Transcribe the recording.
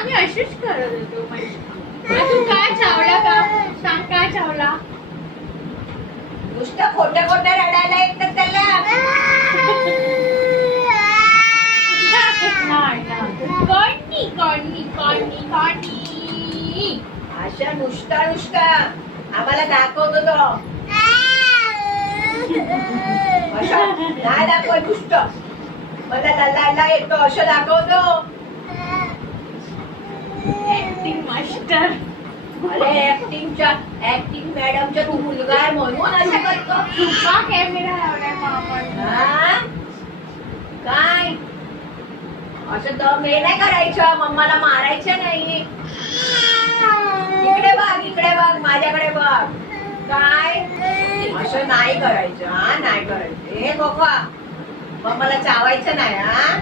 आम्ही अशीच करत होतो तू काय चावला का सांग काय चावला नुसतं खोटं खोटं रडायला येतं त्याला. कॉर्नी कॉर्नी कॉर्नी कॉर्नी अशा नुसता नुसता आम्हाला दाखवतो तो. अशा नाही दाखवत नुसतं मला लढायला येतो असं दाखवतो. ऍक्टिंग मास्टर अरे ऍक्टिंग मॅडमचा तू मुलगा आहे म्हणून असं करतो. का कॅमेरा लावलाय मग आपण हा? काय असं दम हे नाही करायचं. मम्माला मारायचं नाही. इकडे बघ माझ्याकडे बघ. काय असं नाही करायचं. हा नाही करायचं. हे बघा मम्माला चावायचं नाही. हा